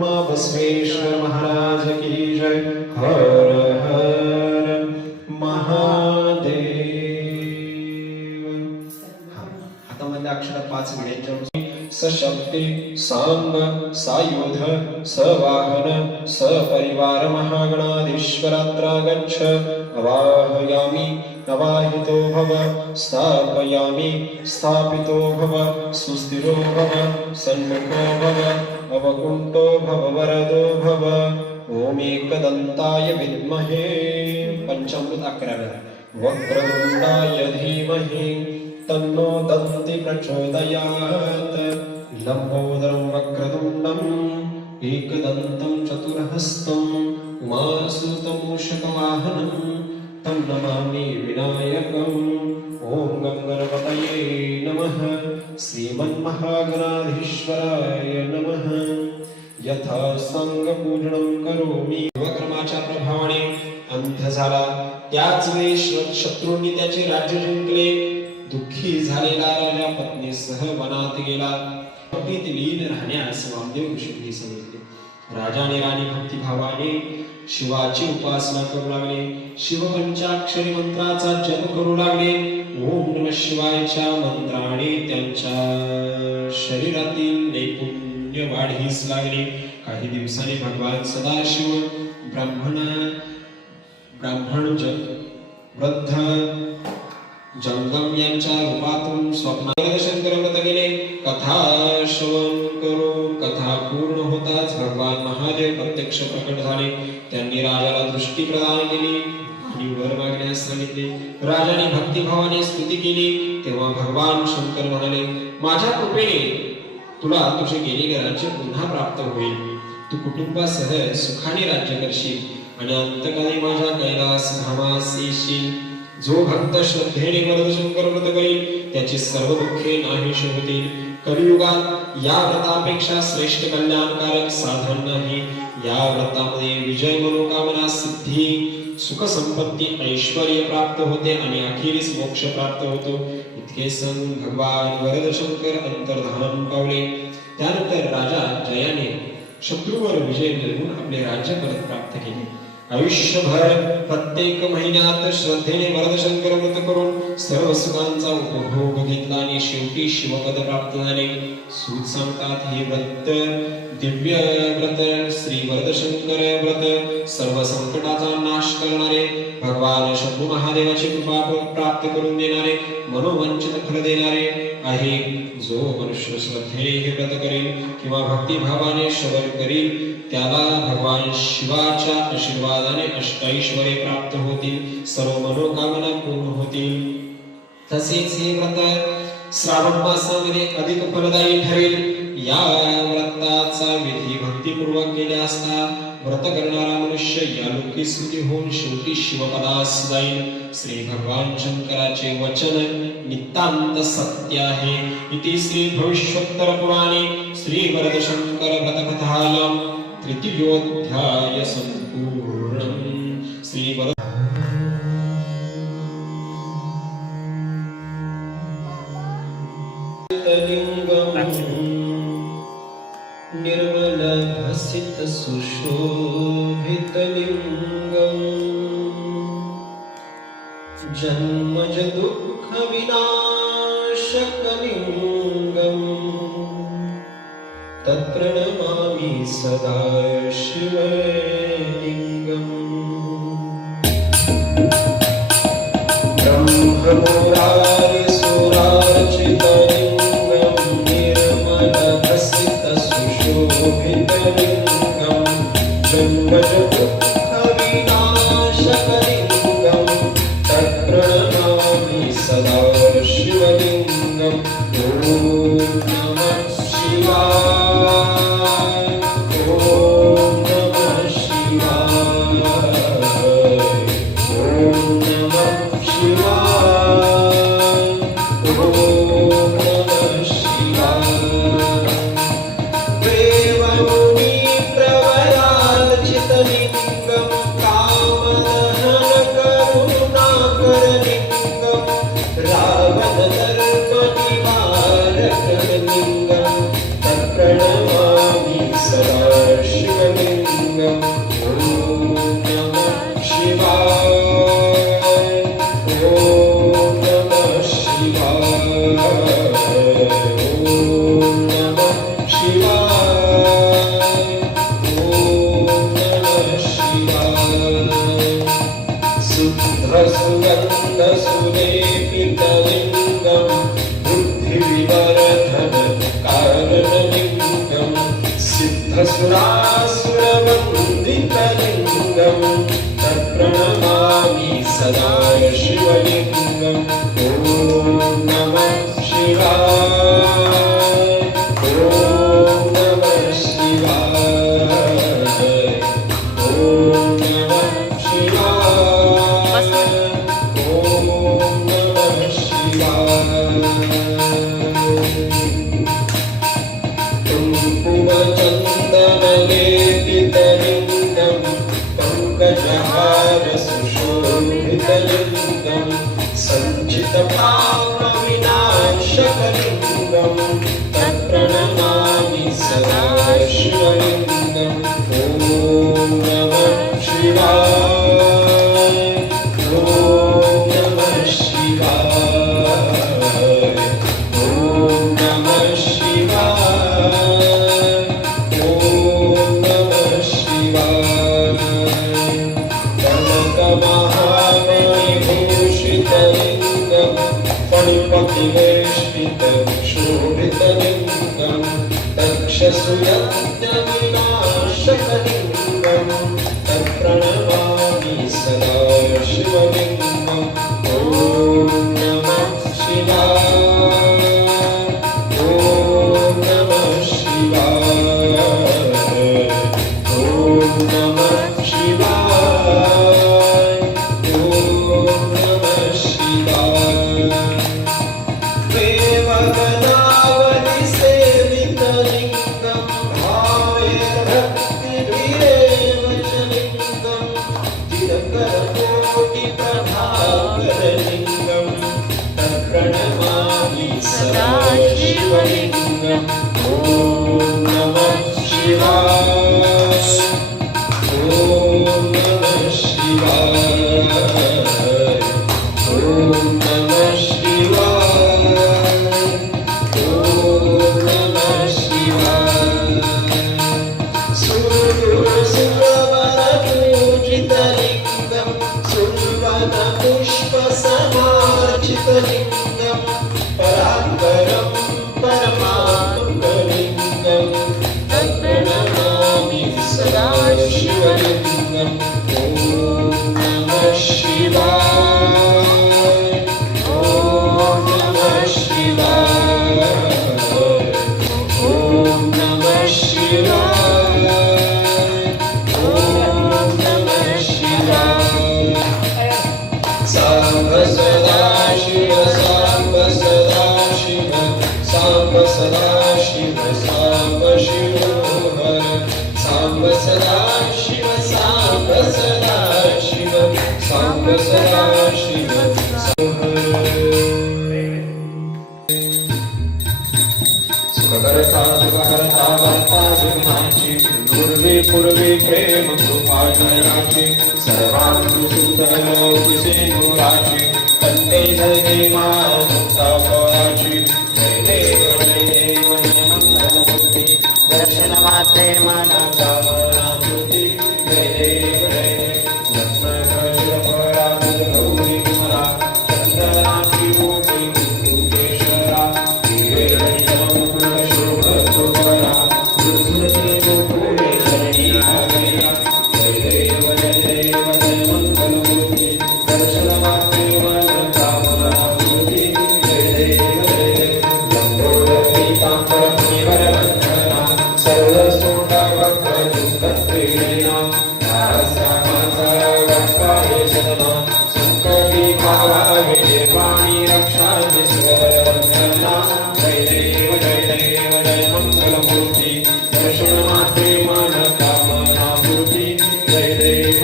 बसवेश्वर महाराज की जय। हर हर महादेव। हातामध्ये अक्षर 5 विड्यांच्या सशक्ती सांग सायुध सवाहन सपरिवार महागणाधीश्वरात्रा गच्छ। अवाहयामि अवाहितो भव स्थापयामि स्थापितो भव सुस्थिरो भव सन्मुखो भव अवकुण्ठो भव वरदो भव। ओम एकदन्ताय विद्महे पंचामृत 11 वक्रतुण्डाय धीमहि तन्नो दन्ति प्रचोदयात्। लंबोदरं वक्रतुण्डं एकदन्तं चतुर्हस्तं उमासुतं मूषकवाहनं तं नमामि विनायकम्। ओम गं गणपतये नमः श्रीमन्महागणाधीश्वराय नमः। यथा संगपूजनं करोमि। क्रमाच्या प्रभावाने अंत झाला। त्याच वेळी शत्रूंनी त्याचे राज्य जिंकले। दुःखी झालेला राजा पत्नीसह वनात गेला। भक्तीत लीन राहण्यास वामदेव ऋषींनी सांगितले। राजाने राणी भक्तिभावाने शिवाची उपासना करू लागले। शिवपंचाक्षरी मंत्राचा जप करू लागले। ओम नमः शिवायच्या मंत्राने त्यांच्या शरीरातील नैपुण्य वाढीस लागले। काही दिवसांनी भगवान सदाशिव ब्राह्मण वृद्ध जंगम यांच्या रूपातून स्वप्नात दर्शन करत गेले। कथा श्रवण करून कथा पूर्ण होताच भगवान महादेव प्रत्यक्ष प्रकट झाले। त्यांनी राजाला दृष्टी प्रदान केली आणि वर मागण्यास सांगितले। राजाने भक्तिभावाने स्तुती केली तेव्हा भगवान शंकर म्हणाले, माझ्या कृपेने तुला तुझे गेलेले राज्य पुन्हा प्राप्त होईल। तू कुटुंबासह सुखाने राज्य करशील आणि अंतकाली माझ्या कैलास धामास येशील। जो भक्त श्रद्धेने वरदशंकर व्रत करील त्याची सर्व दुःखे नाहीशी होतील। कलियुगात या व्रतापेक्षा श्रेष्ठ कल्याणकारक साधन नाही। या व्रतामध्ये विजय मनोकामना सिद्धी सुख संपत्ती ऐश्वर्य प्राप्त होते आणि अखेरीस मोक्ष प्राप्त होतो। इतके सांगून भगवान वरदशंकर अंतर्धान पावले। त्यानंतर राजा जयाने शत्रूवर विजय मिळवून आपले राज्य परत प्राप्त केले। आयुष्यभर प्रत्येक महिन्यात श्रद्धेने वरदशंकर व्रत करून सर्व सुखांचा उपभोग घेतला आणि शेवटी शिवपद प्राप्त झाले। सूत सांगतात हे व्रत दिव्य व्रत श्री वरदशंकर व्रत सर्व संकटाचा नाश करणारे भगवान शंभू महादेवाची कृपा प्राप्त करून देणारे मनोवांछित फल देणारे आहे। जो मनुष्य श्रद्धेने हे व्रत करेल किंवा भक्तिभावाने श्रवण करील त्याला भगवान शिवाच्या आशीर्वादाने अष्टैश्वर्य प्राप्त होतील। सर्व मनोकामना पूर्ण होतील। तसेच हे व्रत श्रावण मासामध्ये अधिक फलदायी ठरेल। या व्रताचा विधी भक्तिपूर्वक केला असता व्रत करणारा मनुष्य या लोकी स्तुती होऊन शेवटी शिवपदास जाईल। श्री भगवान शंकराचे वचन नितांत सत्य आहे। इति श्री भविष्योत्तर पुराणे श्री वरदशंकर व्रतकथायां तृतीयोऽध्याय सम्पूर्णम्। श्री वरद निर्मल भसित सुशोभित लिंगम जन्मज दुःख विनाशक लिंगम तत्प्रणमामि सदा शिवलिंगम। ब्रह्ममुरारि सुरार्चितलिंगम निर्मल भसित सुशोभित लिंगम जन्मज दुःख विनाशक लिंगम तत्प्रणमामि सदा शिवलिंगम। ओम नमः शिवाय। ओम नमः शिवाय। ओम नमः शिवाय। ओम नमः शिवाय। देवमुनि प्रवरार्चितलिंगम सुरासुरवन्दितलिङ्गं तत्प्रणमामि सदा शिवलिङ्गम् ॐ नमः शिवाय ॐ नमः शिवाय ॐ नमः शिवाय ॐ नमः शिवाय कुङ्कुमचन्दनलेपितलिङ्गं पङ्कजहारसुशोभितलिङ्गं सञ्चितपापविनाशकलिङ्गं तत्प्रणमामि सदा शिवलिङ्गम् ॐ नमः शिवाय ॐ नमः शिवाय ॐ नमः शिवाय ॐ नमः शिवाय कनकमहामणिभूषितलिङ्गं फणिपतिवेष्टितं शोभितलिङ्गं तक्षसुयज्ञविनाशकलिङ्गं तत्प्रणमामि सदा शिवलिङ्गम् ॐ नमः शिवाय ॐ नमः शिवाय ॐ नमः शिवाय ॐ नमः शिवाय देवगणावलिसेवितलिङ्गं भावेर्भक्तिभिरेव च लिङ्गं चिरकरकोटिप्रभाकरलिङ्गं तत्प्रणमामि सदा शिवलिङ्गम् ॐ नमः शिवाय ॐ नमः शिवाय ॐ नमः शिवाय ॐ नमः शिवाय सुरवरपूजितलिङ्गं सुरवनपुष्पसमार्चितलिङ्गं परात्परं परमात्मलिङ्गं तत्प्रणमामि सदा शिवलिङ्गम् ॐ नमः शिवाय ॐ नमः शिवाय ॐ नमः शिवाय ॐ नमः शिवाय साम्ब सदा शिव साम्ब सदा शिव साम्ब सदा शिव साम्ब शिवोहर साम्ब सदा शिव साम्ब सदा शिव साम्ब सदा शिव सुखकर्ता दुःखहर्ता वर्ता विघ्नाची पूर्वे पूर्वे प्रेम कृपा जयाची सर्वांगी सुंदरौकिसे गुराची कंदे जय माय मुक्ता फळाची जय देव जय मंगलमूर्ती दर्शन मात्रे मन कामना पूर्ती जय देव जत्नभैरवरा गौरी विमला चंदनाची मोठी मुक्तेश्वरा हिरे जलपूर्ण शोभतोपरा दुर्धुरते गोकुळे शरणी आगया जय देव जय मंगलमूर्ती दर्शन मात्रे मन कामना पूर्ती जय देव लंबोदर पीतांबर मुनिवरवंदना सर्वसोंडा वक्रतुंडत्रिनयना नारसामाचा वक्राय सदना संकटी भावाय देवाणी रक्षा विश्ववरवंदना जय देव जय मंगलमूर्ती दर्शन मात्रे मन कामना पूर्ती जय देव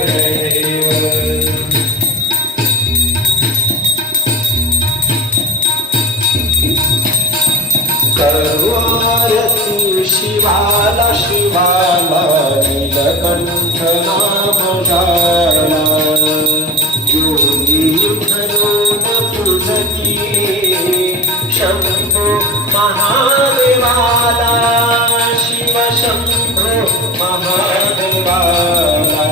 करुआरती शिवाला शिवाला नीलकंठ नाम जाला योगी म्हणून तुझती शंभो महादेवाला शिव शंभो महादेवाला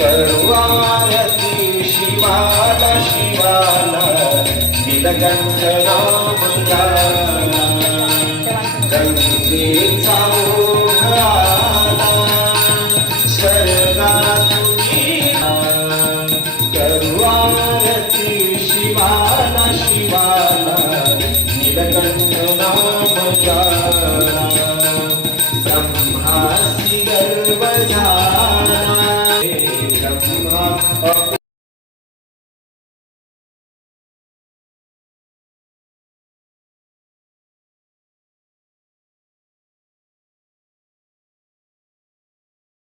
करुआरती शिवाला शिवाला नीलकंठ नाम